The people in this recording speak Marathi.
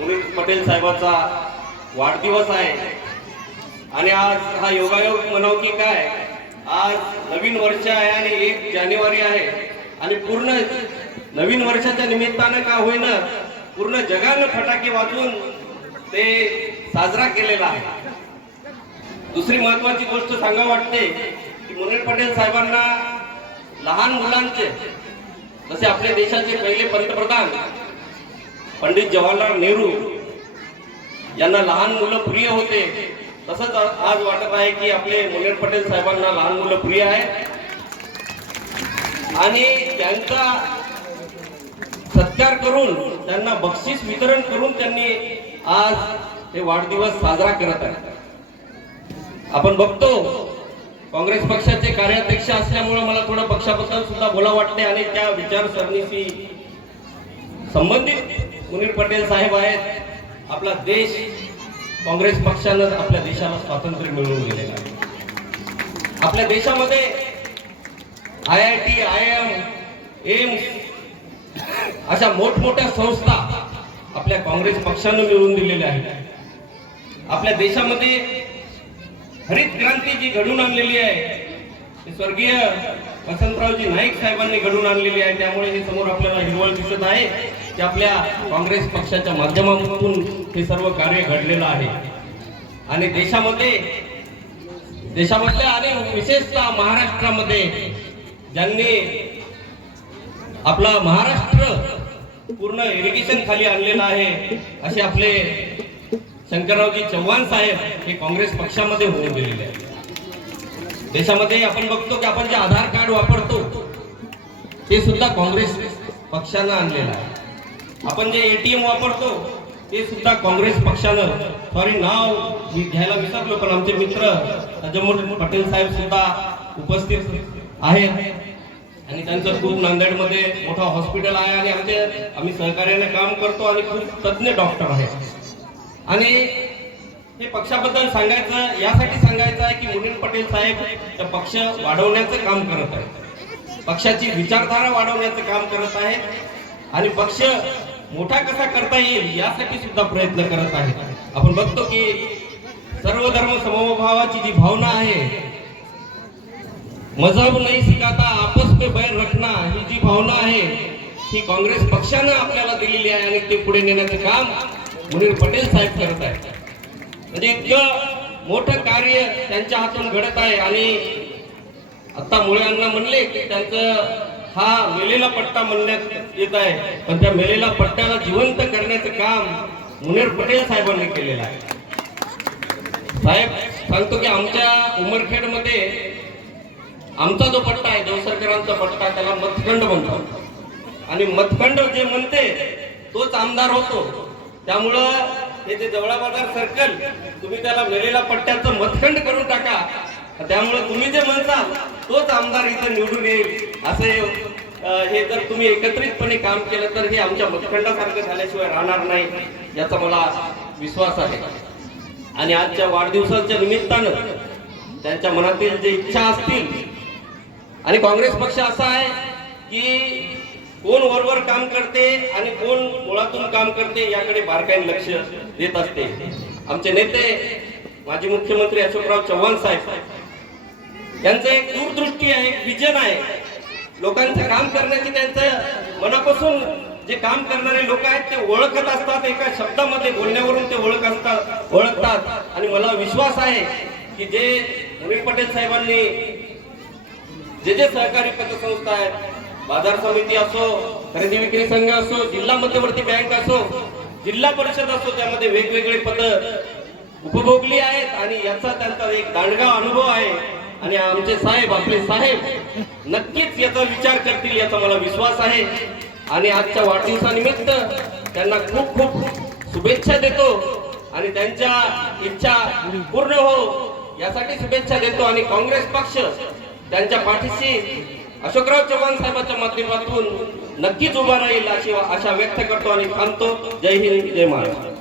मुनीर पटेल साहेबांचा वाढदिवस आहे. आणि आज हा योगायोग म्हणाव की काय? आज नवीन वर्ष आहे आणि एक जानेवारी आहे. आणि पूर्ण नवीन वर्षाच्या निमित्तानं का होईना पूर्ण जगानं फटाके वाजवून ते साजरा केलेला आहे. दुसरी महत्वाची गोष्ट सांगा वाटते की मुनीर पटेल साहेबांना लहान मुलांचे जसे आपल्या देशाचे पहिले पंतप्रधान पंडित जवाहरलाल नेहरू यांना लहान मुलं प्रिय होते. तसंच आज वाटत आहे की आपले मुनेर पटेल साहेबांना लहान मुलं प्रिय आहे. आणि त्यांचा सत्कार करून त्यांना बक्षीस वितरण करून त्यांनी आज हे वाढदिवस साजरा करत आहे. आपण बघतो काँग्रेस पक्षाचे कार्याध्यक्ष असल्यामुळे मला थोडं पक्षाबद्दल सुद्धा बोला वाटते आणि त्या विचारसरणीशी संबंधित सुनील पटेल साहेब आहेत. आपला देश काँग्रेस पक्षानं आपल्या देशाला स्वातंत्र्य मिळवून दिलेलं आहे. आपल्या देशामध्ये I I T I I M AIIMS मोठमोठ्या संस्था आपल्या काँग्रेस पक्षानं मिळवून दिलेल्या आहेत. आपल्या देशामध्ये हरित क्रांती जी घडून आणलेली आहे ती स्वर्गीय वसंतरावजी नाईक साहेबांनी घडून आणलेली आहे. त्यामुळे हे समोर आपल्याला हिरवळ दिसत आहे. की आपल्या काँग्रेस पक्षाच्या माध्यमातून हे सर्व कार्य घडलेलं आहे. आणि देशामध्ये देशामधल्या आणि विशेषतः महाराष्ट्रामध्ये ज्यांनी आपला महाराष्ट्र पूर्ण इरिगेशन खाली आणलेला आहे असे आपले शंकररावजी चव्हाण साहेब हे काँग्रेस पक्षामध्ये होऊन गेलेले आहे देशामध्ये आपण बघतो की आपण जे आधार कार्ड वापरतो ते सुद्धा काँग्रेस पक्षानं आणलेलं आहे. आपण जे एटीएम वापरतो ते सुद्धा काँग्रेस पक्षानं सॉरी नाव मी घ्यायला विसरलो पण आमचे मित्र अजमोल पटेल साहेब सुद्धा उपस्थित आहेत. आणि त्यांचं खूप नांदेडमध्ये मोठा हॉस्पिटल आहे आणि आमचे आम्ही सहकार्याने काम करतो आणि खूप तज्ज्ञ डॉक्टर आहेत. आणि हे पक्षाबद्दल सांगायचं यासाठी सांगायचं आहे की मुनीन पटेल साहेब तर पक्ष वाढवण्याचं काम करत आहेत. पक्षाची विचारधारा वाढवण्याचं काम करत आहेत. आणि पक्ष मोठा कसा करता येईल यासाठी सुद्धा प्रयत्न करत आहे आपण बघतो की सर्व धर्म समभावाची जी भावना आहे मजहब नाही सिखाता आपस में बैर रखना ही जी भावना आहे ही काँग्रेस पक्षानं आपल्याला दिलेली आहे आणि ते पुढे नेण्याचं काम मुनीर पटेल साहेब करत आहेत. म्हणजे इतकं मोठं कार्य त्यांच्या हातून घडत आहे आणि आता मुळे म्हणले की त्यांचं हा मेलेला पट्टा म्हणण्यात येत आहे. पण त्या मेलेला पट्ट्याला जिवंत करण्याचं काम मुनेर पटेल साहेबांनी केलेलं आहे. साहेब सांगतो की आमच्या उमरखेडमध्ये आमचा जो पट्टा आहे देवसरकरांचा पट्टा त्याला मतखंड म्हणतात आणि मतखंड जे म्हणते तोच आमदार होतो. त्यामुळं हे जे जवळा बाजार सर्कल तुम्ही त्याला मेलेला पट्ट्याचं मतखंड करून टाका. त्यामुळं तुम्ही जे म्हणताल तोच आमदार इथं निवडून येईल. असं हे जर तुम्ही एकत्रितपणे काम केलं तर हे आमच्या मतखंडासारखं झाल्याशिवाय राहणार नाही याचा मला विश्वास आहे. आणि आजच्या वाढदिवसाच्या निमित्तानं त्यांच्या मनातील जे इच्छा असतील आणि काँग्रेस पक्ष असा आहे की कोण वरवर काम करते आणि कोण मुळातून काम करते याकडे बारकाईने लक्ष देत असते. आमचे नेते माजी मुख्यमंत्री अशोकराव चव्हाण साहेब यांचं एक दूरदृष्टी लोकांचं काम करण्याची त्यांचं मनापासून जे काम करणारे लोक आहेत ते ओळखत असतात एका शब्दामध्ये बोलण्यावरून ते ओळख असतात ओळखतात. आणि मला विश्वास आहे की जे नवीन पटेल साहेबांनी जे जे सहकारी पतसंस्था आहेत बाजार समिती असो खरेदी विक्री संघ असो जिल्हा मध्यवर्ती बँक असो जिल्हा परिषद असो त्यामध्ये वेगवेगळे पद उपभोगली आहेत आणि याचा त्यांचा एक दांडगा अनुभव आहे. आणि आमचे साहेब आपले साहेब नक्कीच याचा विचार करतील याचा मला विश्वास आहे. आणि आजच्या वाढदिवसानिमित्त त्यांना खूप खूप शुभेच्छा देतो. आणि त्यांच्या इच्छा पूर्ण हो यासाठी शुभेच्छा देतो. आणि काँग्रेस पक्ष त्यांच्या पाठीशी अशोकराव चव्हाण साहेबांच्या माध्यमातून नक्कीच उभा राहील अशी आशा व्यक्त करतो आणि थांबतो. जय हिंद जय महाराष्ट्र.